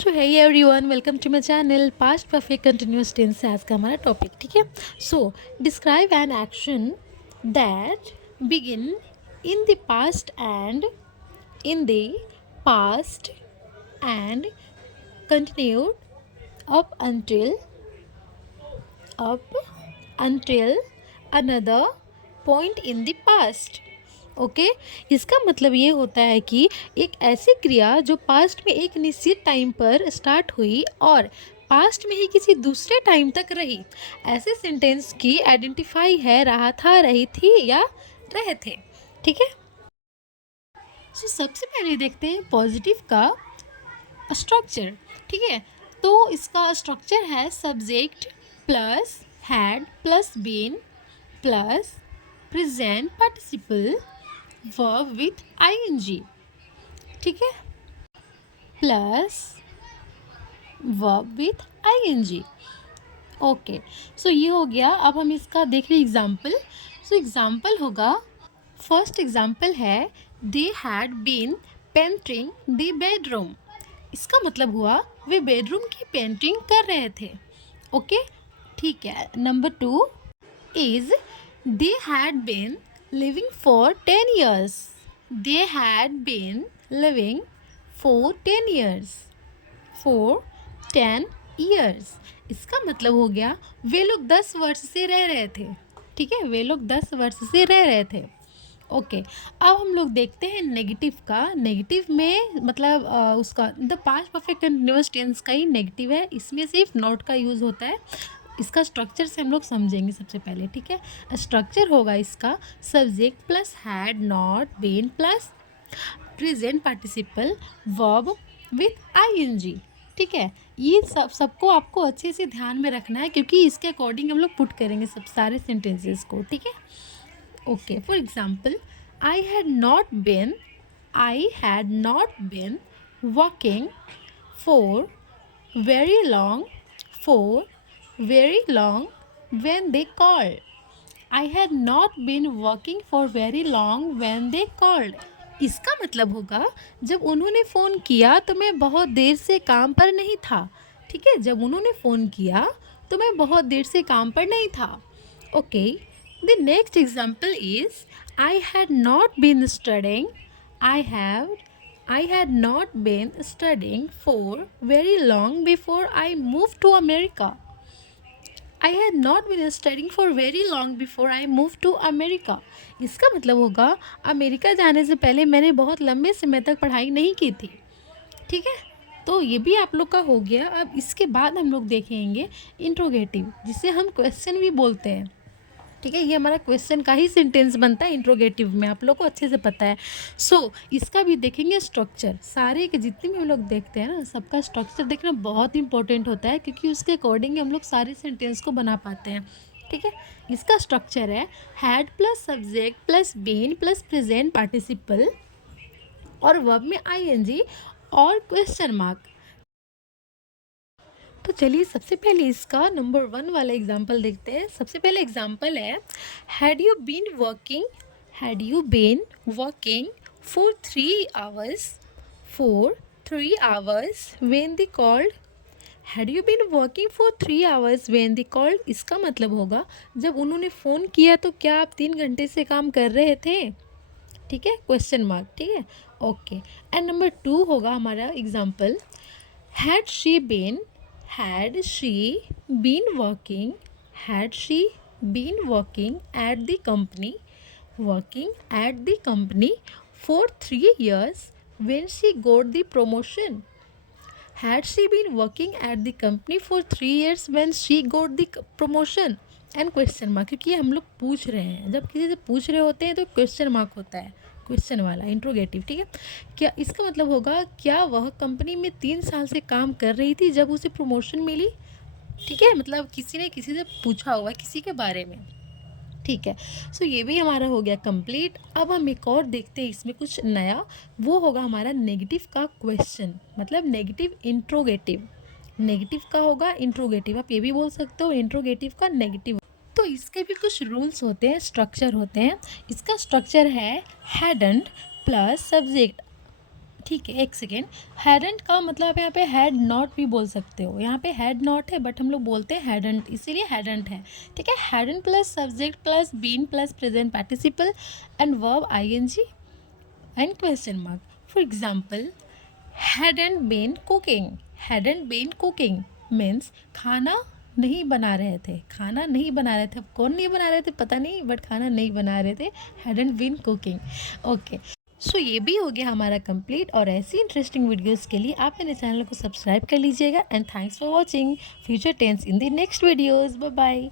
So hi everyone, welcome to my channel past perfect continuous tense से आज का हमारा टॉपिक। ठीक है। So describe an action that begin in the past and in the past and continued up until another point in the past। Okay इसका मतलब ये होता है कि एक ऐसी क्रिया जो पास्ट में एक निश्चित टाइम पर स्टार्ट हुई और पास्ट में ही किसी दूसरे टाइम तक रही। ऐसे सेंटेंस की आइडेंटिफाई है, रहा था, रही थी या रहे थे। ठीक है। सो सबसे पहले देखते हैं पॉजिटिव का स्ट्रक्चर। ठीक है, तो इसका स्ट्रक्चर है subject plus had plus been plus present participle verb with ing। ठीक है, plus verb with ing। Okay, so ये हो गया। अब हम इसका देख रहे एग्जाम्पल। सो एग्जाम्पल होगा, फर्स्ट एग्जाम्पल है they had been painting the bedroom. इसका मतलब हुआ वे बेडरूम की पेंटिंग कर रहे थे। ओके, ठीक है। Number 2 is they had been living for 10 years। They had been living for 10 years। For 10 years। इसका मतलब हो गया वे लोग 10 वर्ष से रह रहे थे। ठीक है, वे लोग 10 वर्ष से रह रहे थे। ओके, अब हम लोग देखते हैं नेगेटिव का। नेगेटिव में मतलब उसका the past perfect continuous tense का ही नेगेटिव है। इसमें सिर्फ नॉट का यूज़ होता है। इसका स्ट्रक्चर से हम लोग समझेंगे सबसे पहले। ठीक है, स्ट्रक्चर होगा इसका subject plus had not been plus present participle verb with ing। ठीक है, ये सबको आपको अच्छे से ध्यान में रखना है क्योंकि इसके अकॉर्डिंग हम लोग पुट करेंगे सब सारे सेंटेंसेस को। ठीक है। Okay, for example I had not been working for very long when they called। I had not been working for very long when they called। इसका मतलब होगा जब उन्होंने फ़ोन किया तो मैं बहुत देर से काम पर नहीं था। ठीक है, जब उन्होंने फ़ोन किया तो मैं बहुत देर से काम पर नहीं था। Okay, the next example is I had not been studying I had not been studying for very long before I moved to America। I had not been studying for very long before I moved to America। इसका मतलब होगा America जाने से पहले मैंने बहुत लंबे समय तक पढ़ाई नहीं की थी। ठीक है, तो ये भी आप लोग का हो गया। अब इसके बाद हम लोग देखेंगे इंट्रोगेटिव, जिसे हम क्वेश्चन भी बोलते हैं। ठीक है, ये हमारा क्वेश्चन का ही सेंटेंस बनता है इंट्रोगेटिव में, आप लोग को अच्छे से पता है। सो इसका भी देखेंगे स्ट्रक्चर। सारे के जितने भी हम लोग देखते हैं ना, सबका स्ट्रक्चर देखना बहुत इंपॉर्टेंट होता है क्योंकि उसके अकॉर्डिंग हम लोग सारे सेंटेंस को बना पाते हैं। ठीक है, इसका स्ट्रक्चर है had plus subject plus been plus present participle और वर्ब में ing और क्वेश्चन मार्क। तो चलिए सबसे पहले इसका नंबर 1 वाला एग्जाम्पल देखते हैं। सबसे पहले एग्जाम्पल है had you been working for 3 hours when they called. Had you been working for 3 hours when they called. इसका मतलब होगा जब उन्होंने फ़ोन किया तो क्या आप 3 घंटे से काम कर रहे थे। ठीक है, क्वेश्चन मार्क। ठीक है, ओके। एंड नंबर 2 होगा हमारा example had she been working at the company for 3 years when she got the promotion। Had she been working at the company for 3 years when she got the promotion and question mark। क्योंकि हम लोग पूछ रहे हैं, जब किसी से पूछ रहे होते हैं तो क्वेश्चन मार्क होता है, क्वेश्चन वाला इंट्रोगेटिव। ठीक है, क्या इसका मतलब होगा क्या वह कंपनी में 3 साल से काम कर रही थी जब उसे प्रमोशन मिली। ठीक है, मतलब किसी ने किसी से पूछा हुआ किसी के बारे में। ठीक है, सो ये भी हमारा हो गया कंप्लीट। अब हम एक और देखते हैं इसमें कुछ नया, वो होगा हमारा नेगेटिव का क्वेश्चन, मतलब नेगेटिव इंट्रोगेटिव। नेगेटिव का होगा इंट्रोगेटिव, आप ये भी बोल सकते हो इंट्रोगेटिव का नेगेटिव। तो इसके भी कुछ रूल्स होते हैं, स्ट्रक्चर होते हैं। इसका स्ट्रक्चर है हैडंट प्लस सब्जेक्ट ठीक है, एक सेकेंड। हैडंट का मतलब आप यहाँ पे हैड नॉट भी बोल सकते हो। यहाँ पे हैड नॉट है बट हम लोग बोलते हैं हैडंट, इसीलिए हैडंट है। ठीक है, hadn't plus subject plus been plus present participle and verb ING and question mark. For example, hadn't been cooking, hadn't been cooking means खाना नहीं बना रहे थे, खाना नहीं बना रहे थे। अब कौन नहीं बना रहे थे पता नहीं, बट खाना नहीं बना रहे थे, hadn't been cooking। Okay, so ये भी हो गया हमारा कंप्लीट। और ऐसी इंटरेस्टिंग वीडियोस के लिए आप मेरे चैनल को सब्सक्राइब कर लीजिएगा। And thanks for watching future tense in the next videos. Bye bye.